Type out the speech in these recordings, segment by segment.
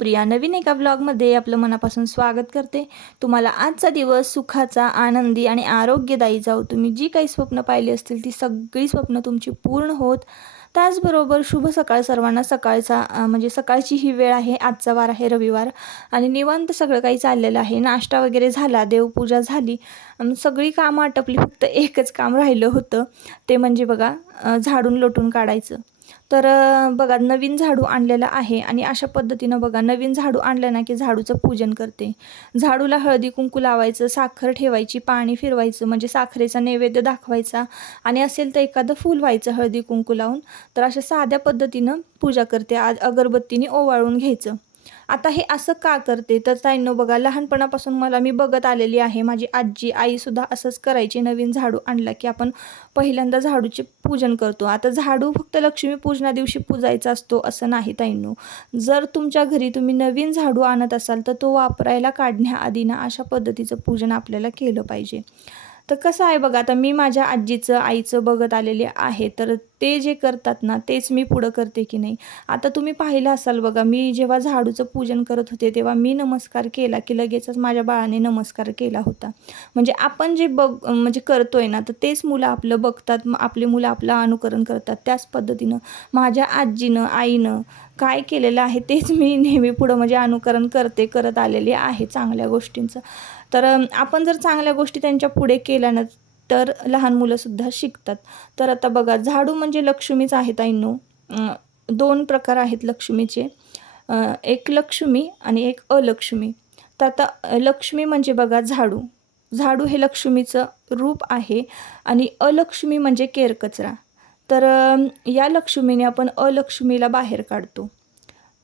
प्रिया सुप्रिया नवीन एका ब्लॉगमध्ये आपलं मनापासून स्वागत करते. तुम्हाला आजचा दिवस सुखाचा आनंदी आणि आरोग्यदायी जाऊ तुम्ही जी काही स्वप्न पाहिली असतील ती सगळी स्वप्न तुमची पूर्ण होत. त्याचबरोबर शुभ सकाळ सर्वांना सकाळचा म्हणजे सकाळची ही वेळ आहे आजचा वार आहे रविवार. आणि निवांत सगळं काही चाललेलं आहे. नाश्ता वगैरे झाला देवपूजा झाली. सगळी कामं आटपली फक्त एकच काम राहिलं होतं. ते म्हणजे बघा झाडून लोटून काढायचं. तर बघा नवीन झाडू आणलेला आहे आणि अशा पद्धतीनं बघा नवीन झाडू आणलं ना की झाडूचं पूजन करते. झाडूला हळदी कुंकू लावायचं साखर ठेवायची पाणी फिरवायचं म्हणजे साखरेचा नैवेद्य दाखवायचा आणि असेल तर एखादं फूल व्हायचं हळदी कुंकू लावून तर अशा साध्या पद्धतीनं पूजा करते आज अगरबत्तीने ओवाळून घ्यायचं. आता हे असं का करते? तर ताईंनो बघा लहानपणापासून मला मी बघत आलेली आहे. माझी आजी आईसुद्धा असंच करायची. नवीन झाडू आणला की आपण पहिल्यांदा झाडूचे पूजन करतो. आता झाडू फक्त लक्ष्मी पूजना दिवशी पूजायचा असतो असं नाही ताईंनो. जर तुमच्या घरी तुम्ही नवीन झाडू आणत असाल तर तो वापरायला काढण्याआधी ना अशा पद्धतीचं पूजन आपल्याला केलं पाहिजे. तर कसं आहे बघा आता मी माझ्या आजीचं आईचं बघत आलेले आहे तर ते जे करतात ना तेच मी पुढं करते की नाही? आता तुम्ही पाहिलं असाल बघा मी जेव्हा झाडूचं पूजन करत होते तेव्हा मी नमस्कार केला की लगेचच माझ्या बाळाने नमस्कार केला होता. म्हणजे आपण जे बघ म्हणजे करतोय ना तर तेच मुलं आपलं बघतात मग आपली मुलं आपलं अनुकरण करतात. त्याच पद्धतीनं माझ्या आजीनं आईनं काय केलेलं आहे तेच मी नेहमी पुढं म्हणजे अनुकरण करते करत आलेले आहे चांगल्या गोष्टींचं. तर आपण जर चांगल्या गोष्टी त्यांच्या पुढे केल्या ना तर लहान मुलंसुद्धा शिकतात. तर आता बघा झाडू म्हणजे लक्ष्मीच आहे ताईंनो दोन प्रकार आहेत लक्ष्मीचे. एक लक्ष्मी आणि एक अलक्ष्मी. तर आता लक्ष्मी म्हणजे बघा झाडू. झाडू हे लक्ष्मीचं रूप आहे आणि अलक्ष्मी म्हणजे केरकचरा तर या लक्ष्मीने आपण अलक्ष्मीला बाहेर काढतो.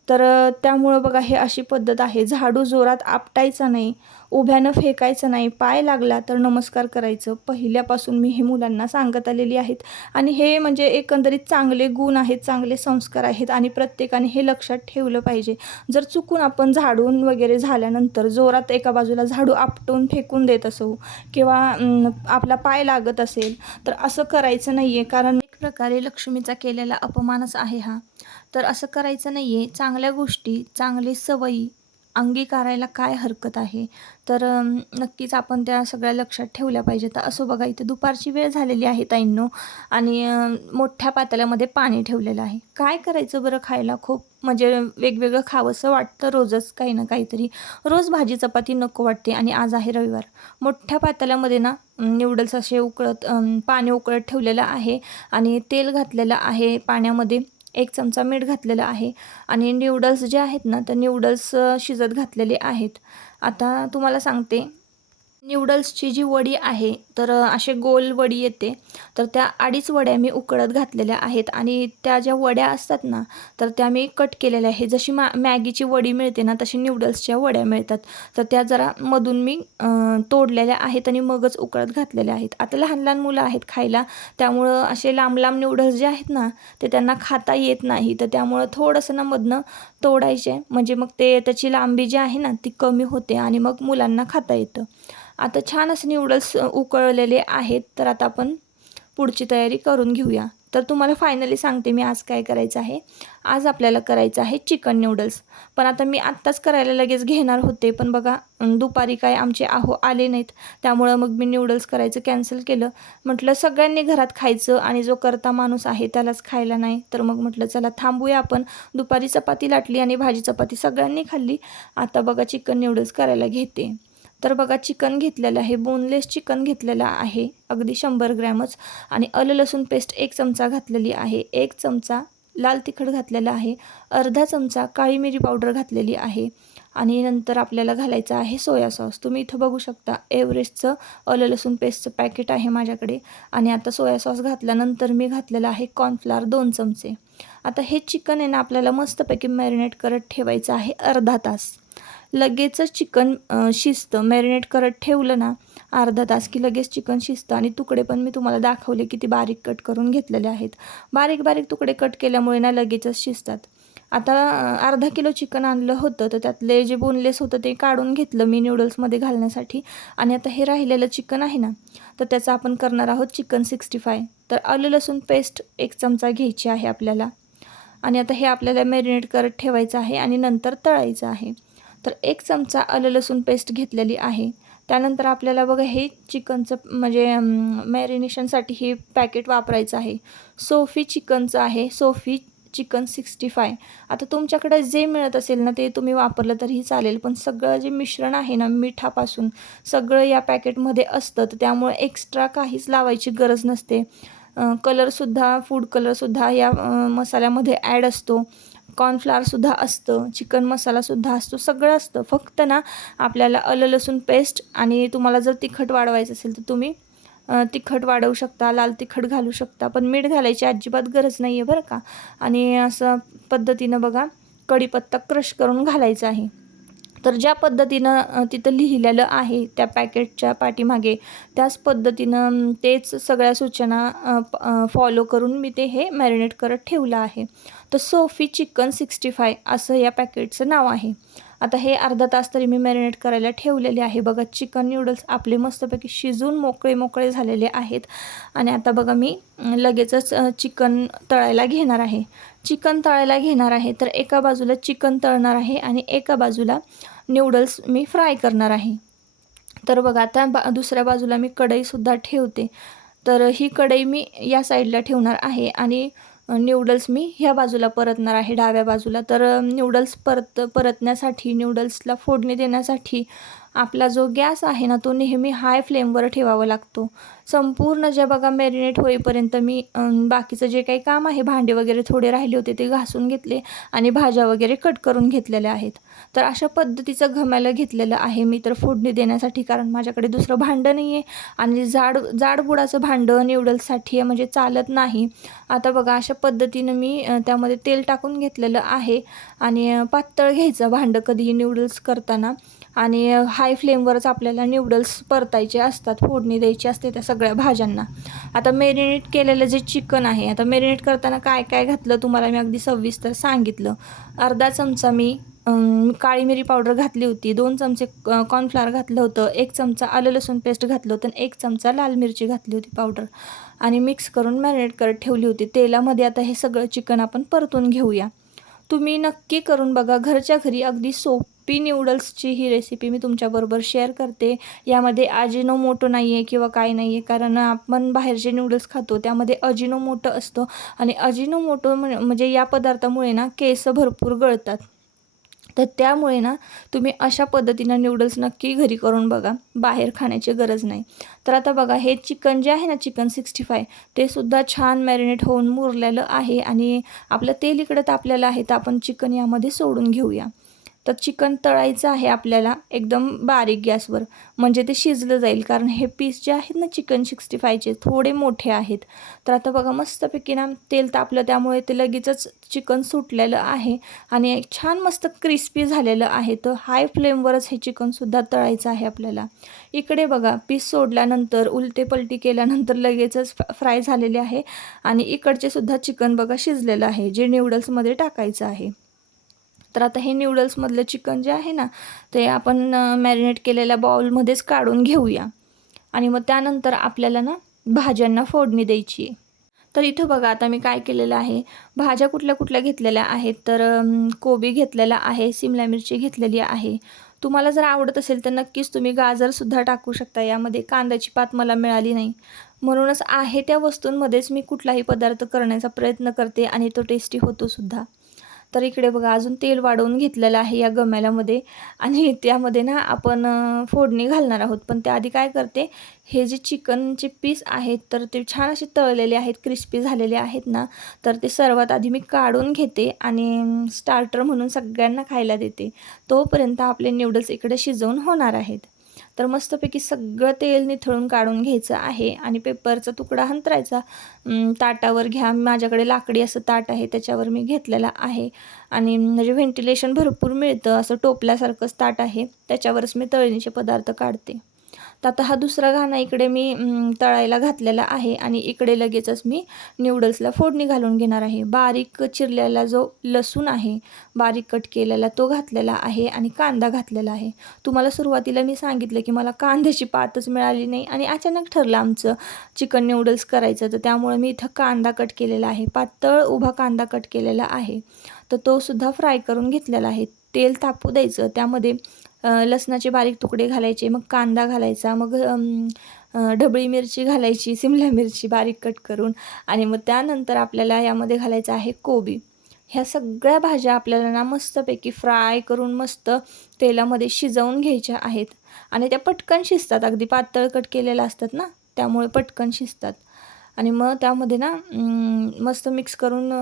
तर त्यामुळं बघा हे अशी पद्धत आहे. झाडू जोरात आपटायचा नाही उभ्यानं फेकायचं नाही पाय लागला तर नमस्कार करायचं. पहिल्यापासून मी हे मुलांना सांगत आलेली आहेत. आणि हे म्हणजे एकंदरीत चांगले गुण आहेत चांगले संस्कार आहेत आणि प्रत्येकाने हे लक्षात ठेवलं पाहिजे. जर चुकून आपण झाडून वगैरे झाल्यानंतर जोरात एका बाजूला झाडू आपटून फेकून देत असू किंवा आपला पाय लागत असेल तर असं करायचं नाही आहे कारण एक प्रकारे लक्ष्मीचा केलेला अपमानच आहे हा. तर असं करायचं नाही आहे चांगल्या गोष्टी चांगले सवयी अंगीकारायला काय हरकत आहे? तर नक्कीच आपण त्या सगळ्या लक्षात ठेवल्या पाहिजे तर असं बघा इथे दुपारची वेळ झालेली आहे ताईंनो. आणि मोठ्या पातेल्यामध्ये पाणी ठेवलेलं आहे. काय करायचं बरं खायला? खूप म्हणजे वेगवेगळं खावंसं वाटतं रोजच काही ना काहीतरी. रोज भाजी चपाती नको वाटते आणि आज आहे रविवार. मोठ्या पातेल्यामध्ये ना न्यूडल्स असे उकळत पाणी उकळत ठेवलेलं आहे. आणि तेल घातलेलं आहे पाण्यामध्ये. एक चमचा मीठ घातलेलं आहे आणि न्यूडल्स जे आहेत ना तर न्यूडल्स शिजत घातलेले आहेत. आता तुम्हाला सांगते न्यूडल्सची जी वडी आहे तर असे गोल वडी येते. तर त्या अडीच वड्या मी उकळत घातलेल्या आहेत आणि त्या ज्या वड्या असतात ना तर त्या मी कट केलेल्या आहे जशी मा मॅगीची वडी मिळते ना तशी न्यूडल्सच्या वड्या मिळतात. तर त्या जरा मधून मी तोडलेल्या आहेत आणि मगच उकळत घातलेल्या आहेत. आता लहान लहान मुलं आहेत खायला त्यामुळं असे लांब लांब न्यूडल्स जे आहेत ना ते त्यांना खाता येत नाही. तर त्यामुळं थोडंसं ना मधनं तोडायचे. म्हणजे मग ते त्याची लांबी जी आहे ना ती कमी होते आणि मग मुलांना खाता येतं. आता छान असे न्यूडल्स उकळलेले आहेत तर आता आपण पुढची तयारी करून घेऊया. तर तुम्हाला फायनली सांगते मी आज काय करायचं आहे. आज आपल्याला करायचं आहे चिकन नूडल्स पण आता मी आत्ताच करायला लगेच घेणार होते पण बघा दुपारी काय आमचे आहो आले नाहीत. त्यामुळं मग मी न्यूडल्स करायचं कॅन्सल केलं. म्हटलं सगळ्यांनी घरात खायचं आणि जो करता माणूस आहे त्यालाच खायला नाही. तर मग म्हटलं चला थांबूया आपण. दुपारी चपाती लाटली आणि भाजी चपाती सगळ्यांनी खाल्ली. आता बघा चिकन नूडल्स करायला घेते. तर बघा चिकन घेतलेलं आहे बोनलेस चिकन घेतलेलं आहे अगदी शंभर ग्रॅमच. आणि अल लसूण पेस्ट एक चमचा घातलेली आहे एक चमचा लाल तिखट घातलेला आहे अर्धा चमचा काळी मिरी पावडर घातलेली आहे. आणि नंतर आपल्याला घालायचं आहे सोया सॉस. तुम्ही इथं बघू शकता एव्हरेस्टचं अल लसूण पेस्टचं पॅकेट आहे माझ्याकडे. आणि आता सोया सॉस घातल्यानंतर मी घातलेलं आहे कॉर्नफ्लावर दोन चमचे. आता हे चिकन आहे ना आपल्याला मस्तपैकी मॅरिनेट करत ठेवायचं आहे अर्धा तास. लगेचच चिकन अ, शिजतं मॅरिनेट करत ठेवलं ना अर्धा तास की लगेच चिकन शिजतं आणि तुकडे पण मी तुम्हाला दाखवले की ते बारीक कट करून घेतलेले आहेत. बारीक बारीक तुकडे कट केल्यामुळे ना लगेचच शिजतात. आता अर्धा किलो चिकन आणलं होतं तर त्यातले जे बोनलेस होतं ते काढून घेतलं मी नूडल्समध्ये घालण्यासाठी. आणि आता हे राहिलेलं चिकन आहे ना तर त्याचं आपण करणार आहोत चिकन सिक्स्टी फाय तर आलं लसूण पेस्ट एक चमचा घ्यायची आहे आपल्याला. आणि आता हे आपल्याला मॅरिनेट करत ठेवायचं आहे आणि नंतर तळायचं आहे. तर एक चमचा आलं लसूण पेस्ट घेतलेली आहे. त्यानंतर आपल्याला बघा हे चिकनचं म्हणजे मॅरिनेशनसाठी हे पॅकेट वापरायचं आहे. सोफी चिकनचं आहे. सोफी चिकन सिक्स्टी फाय आता तुमच्याकडे जे मिळत असेल ना ते तुम्ही वापरलं तरीही चालेल. पण सगळं जे मिश्रण आहे ना मिठापासून सगळं या पॅकेटमध्ये असतं. तर त्यामुळे एक्स्ट्रा काहीच लावायची गरज नसते. कलरसुद्धा फूड कलरसुद्धा या मसाल्यामध्ये ॲड असतो. कॉर्नफ्लावरसुद्धा असतं चिकन मसालासुद्धा असतो सगळं असतं. फक्त ना आपल्याला अलं लसूण पेस्ट आणि तुम्हाला जर तिखट वाढवायचं असेल तर तुम्ही तिखट वाढवू शकता लाल तिखट घालू शकता. पण मीठ घालायची अजिबात गरज नाही आहे बरं का. आणि असं पद्धतीनं बघा कढीपत्ता क्रश करून घालायचा आहे. तर ज्या पद्धतीनं तिथं लिहिलेलं आहे त्या पॅकेटच्या पाठीमागे त्याच पद्धतीनं तेच सगळ्या सूचना फॉलो करून मी ते हे मॅरिनेट करत ठेवलं आहे. तर सोफी चिकन सिक्स्टी फाय असं या पॅकेटचं नाव आहे. आता हे अर्धा तास तरी मी मॅरिनेट करायला ठेवलेले आहे. बघा चिकन न्यूडल्स आपले मस्तपैकी शिजून मोकळे मोकळे झालेले आहेत. आणि आता बघा मी लगेचच चिकन तळायला घेणार आहे. चिकन तळायला घेणार आहे तर एका बाजूला चिकन तळणार आहे आणि एका बाजूला न्यूडल्स मी फ्राय करणार आहे. तर बघा आता बा दुसऱ्या बाजूला मी कढईसुद्धा ठेवते. तर ही कढई मी या साईडला ठेवणार आहे आणि न्यूडल्स मी ह्या बाजूला परतणार आहे डाव्या बाजूला. तर न्यूडल्स परत परतण्यासाठी न्यूडल्सला फोडणी देण्यासाठी आपला जो गॅस आहे ना तो नेहमी हाय फ्लेमवर ठेवावा लागतो. संपूर्ण जे बघा मॅरिनेट होईपर्यंत मी बाकीचं जे काही काम आहे भांडे वगैरे थोडे राहिले होते ते घासून घेतले आणि भाज्या वगैरे कट करून घेतलेल्या आहेत. तर अशा पद्धतीचं घम्याला घेतलेलं आहे मी तर फोडणी देण्यासाठी कारण माझ्याकडे दुसरं भांडं नाही आहे आणि जाड जाडबुडाचं भांडं न्यूडल्ससाठी म्हणजे चालत नाही. आता बघा अशा पद्धतीनं मी त्यामध्ये तेल टाकून घेतलेलं आहे आणि पातळ घ्यायचं भांडं कधीही न्यूडल्स करताना. आणि हाय फ्लेमवरच आपल्याला न्यूडल्स परतायचे असतात फोडणी द्यायची असते त्या सगळ्या भाज्यांना. आता मेरिनेट केलेलं जे चिकन आहे आता मेरिनेट करताना काय काय घातलं तुम्हाला मी अगदी सविस्तर सांगितलं. अर्धा चमचा मी काळी मिरी पावडर घातली होती दोन चमचे कॉर्नफ्लॉवर घातलं होतं एक चमचा आलं लसूण पेस्ट घातलं होतं आणि एक चमचा लाल मिरची घातली होती पावडर आणि मिक्स करून मॅरिनेट करत ठेवली होती. तेलामध्ये आता हे सगळं चिकन आपण परतून घेऊया. तुम्ही नक्की करून बघा घरच्या घरी अगदी सोप न्यूडल्सची ही रेसिपी मी तुमच्याबरोबर शेअर करते. यामध्ये अजिनो मोटो नाही आहे किंवा काय नाही आहे कारण आपण बाहेरचे नूडल्स खातो त्यामध्ये अजिनो मोठं असतं. आणि अजिनो मोटो म्हणजे या पदार्थामुळे ना केस भरपूर गळतात. तर त्यामुळे ना तुम्ही अशा पद्धतीनं न्यूडल्स नक्की घरी करून बघा. बाहेर खाण्याची गरज नाही. तर आता बघा हे चिकन जे आहे ना चिकन सिक्स्टी फाय ते सुद्धा छान मॅरिनेट होऊन मुरलेलं आहे. आणि आपलं तेल इकडं तापलेलं आहे तर आपण चिकन यामध्ये सोडून घेऊया. तर चिकन तळायचं आहे आपल्याला एकदम बारीक गॅसवर. म्हणजे ते शिजलं जाईल कारण हे पीस जे आहेत ना चिकन सिक्स्टी फायचे थोडे मोठे आहेत. तर आता बघा मस्तपैकी ना तेल तापलं त्यामुळे ते लगेचच चिकन सुटलेलं आहे. आणि छान मस्त क्रिस्पी झालेलं आहे. तर हाय फ्लेमवरच हे चिकनसुद्धा तळायचं आहे आपल्याला. इकडे बघा पीस सोडल्यानंतर उलटे पलटी केल्यानंतर लगेचच फ्राय झालेले आहे. आणि इकडचे सुद्धा चिकन बघा शिजलेलं आहे जे न्यूडल्समध्ये टाकायचं आहे. तर आता हे न्यूडल्समधलं चिकन जे आहे ना ते आपण मॅरिनेट केलेल्या बाउलमध्येच काढून घेऊया. आणि मग त्यानंतर आपल्याला ना भाज्यांना फोडणी द्यायची आहे. तर इथं बघा आता मी काय केलेलं आहे? भाज्या कुठल्या कुठल्या घेतलेल्या आहेत? तर कोबी घेतलेला आहे सिमला मिरची घेतलेली आहे. तुम्हाला जर आवडत असेल तर नक्कीच तुम्ही गाजरसुद्धा टाकू शकता. यामध्ये कांद्याची पात मला मिळाली नाही. म्हणूनच आहे त्या वस्तूंमध्येच मी कुठलाही पदार्थ करण्याचा प्रयत्न करते आणि तो टेस्टी होतो सुद्धा. तर इकडे बघा अजून तेल वाढवून घेतलेलं आहे या गम्यालामध्ये. आणि त्यामध्ये ना आपण फोडणी घालणार आहोत. पण त्याआधी काय करते हे जे चिकनचे पीस आहेत तर ते छान असे तळलेले आहेत क्रिस्पी झालेले आहेत ना तर ते सर्वात आधी मी काढून घेते आणि स्टार्टर म्हणून सगळ्यांना खायला देते. तोपर्यंत आपले न्यूडल्स इकडे शिजवून होणार आहेत. तर मस्तपैकी सगळं तेल निथळून काढून घ्यायचं आहे आणि पेपरचा तुकडा हंतरायचा. ताटावर घ्या. माझ्याकडे लाकडी असं ताट आहे त्याच्यावर मी घेतलेला आहे. आणि म्हणजे व्हेंटिलेशन भरपूर मिळतं. असं टोपल्यासारखंच ताट आहे. त्याच्यावरच मी तळणीचे पदार्थ काढते. तर आता हा दुसरा घाणा इकडे मी तळायला घातलेला आहे आणि इकडे लगेचच मी न्यूडल्सला फोडणी घालून घेणार आहे. बारीक चिरलेला जो लसूण आहे बारीक कट केलेला तो घातलेला आहे आणि कांदा घातलेला आहे. तुम्हाला सुरुवातीला मी सांगितलं की मला कांद्याची पातच मिळाली नाही आणि अचानक ठरलं आमचं चिकन न्यूडल्स करायचं तर त्यामुळे मी इथं कांदा कट केलेला आहे. पातळ उभा कांदा कट केलेला आहे. तर तो सुद्धा फ्राय करून घेतलेला आहे. तेल तापू द्यायचं त्यामध्ये लसणाचे बारीक तुकडे घालायचे मग कांदा घालायचा मग ढबळी मिरची घालायची सिमला मिरची बारीक कट करून आणि मग त्यानंतर आपल्याला यामध्ये घालायचं आहे कोबी. ह्या सगळ्या भाज्या आपल्याला ना मस्तपैकी फ्राय करून मस्त तेलामध्ये शिजवून घ्यायच्या आहेत. आणि त्या पटकन शिजतात अगदी पातळ कट केलेल्या असतात ना त्यामुळे पटकन शिजतात. आणि मग त्यामध्ये ना मस्त मिक्स करून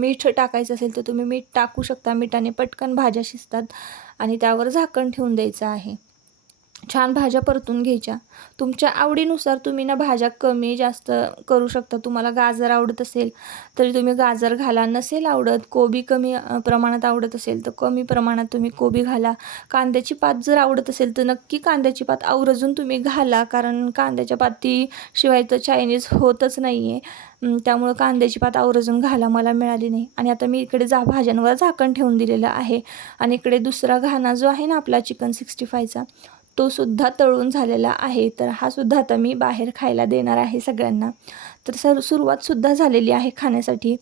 मीठ टाकायचं असेल तर तुम्ही मीठ टाकू शकता. मिठाने पटकन भाज्या शिजतात आणि त्यावर झाकण ठेवून द्यायचं आहे. छान भाज्या परतून घ्यायच्या. तुमच्या आवडीनुसार तुम्ही ना भाज्या कमी जास्त करू शकता. तुम्हाला गाजर आवडत असेल तरी तुम्ही गाजर घाला. नसेल आवडत कोबी कमी प्रमाणात आवडत असेल तर कमी प्रमाणात तुम्ही कोबी घाला. कांद्याची पात जर आवडत असेल तर नक्की कांद्याची पात आवर्जून तुम्ही घाला कारण कांद्याच्या पातीशिवाय तर चायनीज होतच नाही आहे त्यामुळं कांद्याची पात आवर्जून घाला मला मिळाली नाही. आणि आता मी इकडे जा भाज्यांवर झाकण ठेवून दिलेलं आहे. आणि इकडे दुसरा घाणा जो आहे ना आपला चिकन सिक्स्टी फायचा. तो सुद्धा तळून झालेला आहे. तर हा सुद्धा आता मी बाहेर खायला देणार आहे सगळ्यांना. तर सर सुरुवातसुद्धा झालेली आहे खाण्यासाठी.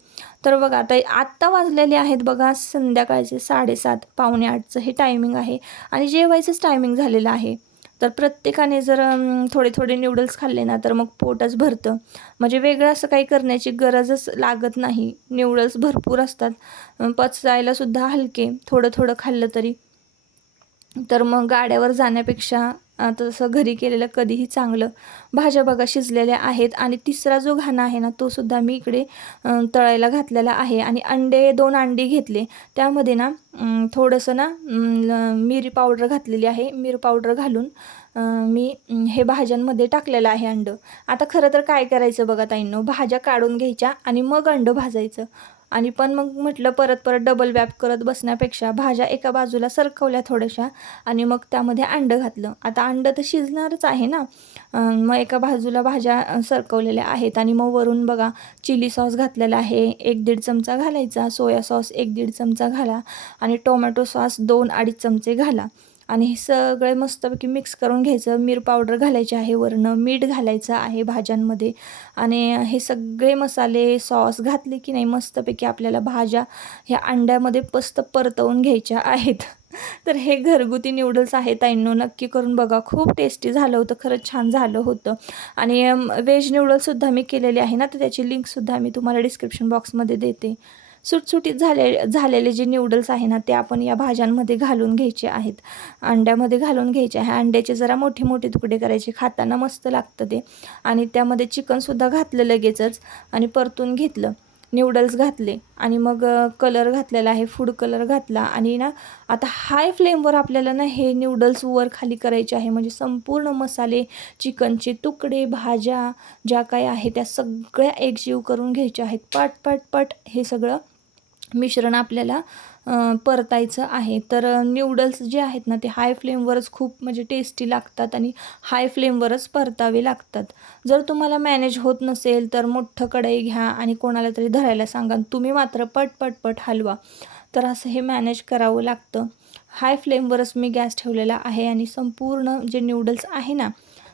तर बघा आता आत्ता वाजलेले आहेत बघा संध्याकाळचे साडेसात पावणे आठचं हे टायमिंग आहे आणि जेवायचंच टायमिंग झालेलं आहे. तर प्रत्येकाने जर थोडे थोडे न्यूडल्स खाल्ले ना तर मग पोटच भरतं. म्हणजे वेगळं असं काही करण्याची गरजच लागत नाही. न्यूडल्स भरपूर असतात. पचायलासुद्धा हलके. थोडं थोडं खाल्लं तरी. तर मग गाड्यावर जाण्यापेक्षा तसं घरी केलेलं कधीही चांगलं भाज्या बघा शिजलेल्या आहेत. आणि तिसरा जो घाणा आहे ना तो सुद्धा मी इकडे तळायला घातलेला आहे. आणि अंडे दोन अंडी घेतले. त्यामध्ये ना थोडंसं ना मिरी पावडर घातलेली आहे. मिरी पावडर घालून मी हे भाज्यांमध्ये टाकलेलं आहे अंडं. आता खरं तर काय करायचं बघा ताईंनो? भाज्या काढून घ्यायच्या आणि मग अंडं भाजायचं. आणि पण मग म्हटलं परत परत डबल व्याप करत बसण्यापेक्षा भाज्या एका बाजूला सरकवल्या थोड्याशा आणि मग त्यामध्ये अंडं घातलं. आता अंडं तर शिजणारच आहे ना. मग एका बाजूला भाज्या सरकवलेल्या आहेत आणि मग वरून बघा चिली सॉस घातलेला आहे. एक दीड चमचा घालायचा सोया सॉस एक दीड चमचा घाला आणि टोमॅटो सॉस दोन अडीच चमचे घाला. आणि हे सगळे मस्तपैकी मिक्स करून घ्यायचं. मीर पावडर घालायचे आहे वरनं. मीठ घालायचं आहे भाज्यांमध्ये. आणि हे सगळे मसाले सॉस घातले की नाही मस्तपैकी आपल्याला भाज्या ह्या अंड्यामध्ये मस्त परतवून घ्यायच्या आहेत. तर हे घरगुती न्यूडल्स आहेत ताईंनो. नक्की करून बघा. खूप टेस्टी झालं होतं. खरंच छान झालं होतं. आणि वेज व्हेज न्यूडल्ससुद्धा मी केलेले आहे ना तर त्याची लिंकसुद्धा मी तुम्हाला डिस्क्रिप्शन बॉक्समध्ये देते. सुटसुटीत झाले झालेले जे न्यूडल्स आहे ना ते आपण या भाज्यांमध्ये घालून घ्यायचे आहेत. अंड्यामध्ये घालून घ्यायचे आहे. अंड्याचे जरा मोठे मोठे तुकडे करायचे. खाताना मस्त लागतं ते. आणि त्यामध्ये चिकनसुद्धा घातलं लगेचच आणि परतून घेतलं. न्यूडल्स घातले आणि मग कलर घातलेला आहे. फूड कलर घातला आणि ना आता हाय फ्लेमवर आपल्याला ना हे न्यूडल्स वर खाली करायचे आहे. म्हणजे संपूर्ण मसाले चिकनचे तुकडे भाज्या ज्या काही आहे त्या सगळ्या एकजीव करून घ्यायच्या आहेत. पट पट पट हे सगळं मिश्रण आपल्याला परतायचं आहे. तर न्यूडल्स जे आहेत ना ते हाय फ्लेमवरच खूप म्हणजे टेस्टी लागतात आणि हाय फ्लेमवरच परतावे लागतात. जर तुम्हाला मॅनेज होत नसेल तर मोठं कढई घ्या आणि कोणाला तरी धरायला सांगा तुम्ही मात्र पट पट हलवा. तर असं हे मॅनेज करावं लागतं. हाय फ्लेमवरच मी गॅस ठेवलेला आहे आणि संपूर्ण जे न्यूडल्स आहे ना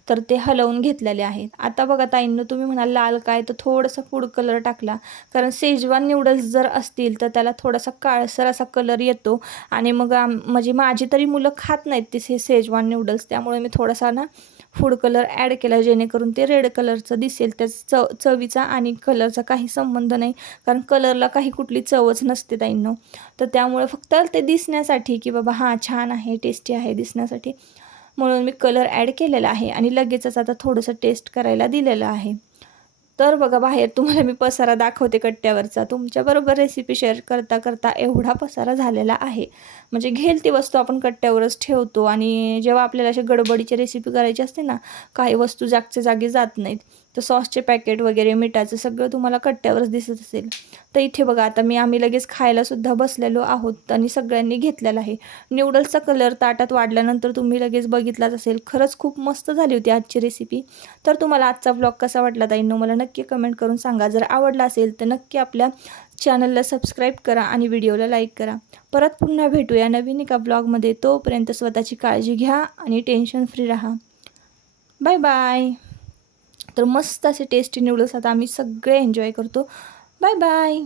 तर ते हलवून घेतलेले आहेत. आता बघा ताईंनो तुम्ही म्हणाल लाल काय? तर थोडंसं फूड कलर टाकला. कारण सेजवान न्यूडल्स जर असतील तर त्याला थोडासा काळसर असा कलर येतो. आणि मग म्हणजे माझी तरी मुलं खात नाहीत ते से सेजवान न्यूडल्स त्यामुळे मी थोडासा ना फूड कलर ॲड केला जेणेकरून ते रेड कलरचं दिसेल. त्या चव चवीचा आणि कलरचा काही संबंध नाही. कारण कलरला काही कुठली चवच नसते ताईंनो. तर त्यामुळे फक्त ते दिसण्यासाठी की बाबा हां छान आहे टेस्टी आहे दिसण्यासाठी. म्हणून मी कलर ॲड केलेला आहे आणि लगेचच आता थोडंसं टेस्ट करायला दिलेलं आहे. तर बघा बाहेर तुम्हाला मी पसारा दाखवते कट्ट्यावरचा. तुमच्याबरोबर रेसिपी शेअर करता करता एवढा पसारा झालेला आहे. म्हणजे घेल ती वस्तू आपण कट्ट्यावरच ठेवतो आणि जेव्हा आपल्याला अशा गडबडीची रेसिपी करायची असते ना काही वस्तू जागच्या जागी जात नाहीत. तर सॉसचे पॅकेट वगैरे मिठाचं सगळं तुम्हाला कट्ट्यावरच दिसत असेल. तर इथे बघा आता मी आम्ही लगेच खायलासुद्धा बसलेलो आहोत आणि सगळ्यांनी घेतलेला आहे. न्यूडल्सचा कलर ताटात वाढल्यानंतर तुम्ही लगेच बघितलाच असेल. खरंच खूप मस्त झाली होती आजची रेसिपी तर तुम्हाला आजचा ब्लॉग कसा वाटला ताईंनो मला नक्की कमेंट करून सांगा. जर आवडला असेल तर नक्की आपल्या चॅनलला सबस्क्राईब करा आणि व्हिडिओला लाईक करा. परत पुन्हा भेटूया नवीन एका ब्लॉगमध्ये तोपर्यंत स्वतःची काळजी घ्या आणि टेन्शन फ्री राहा. बाय बाय तर मस्त असे टेस्टी नूडल्स आता आम्ही सगळे एन्जॉय करतो. Bye bye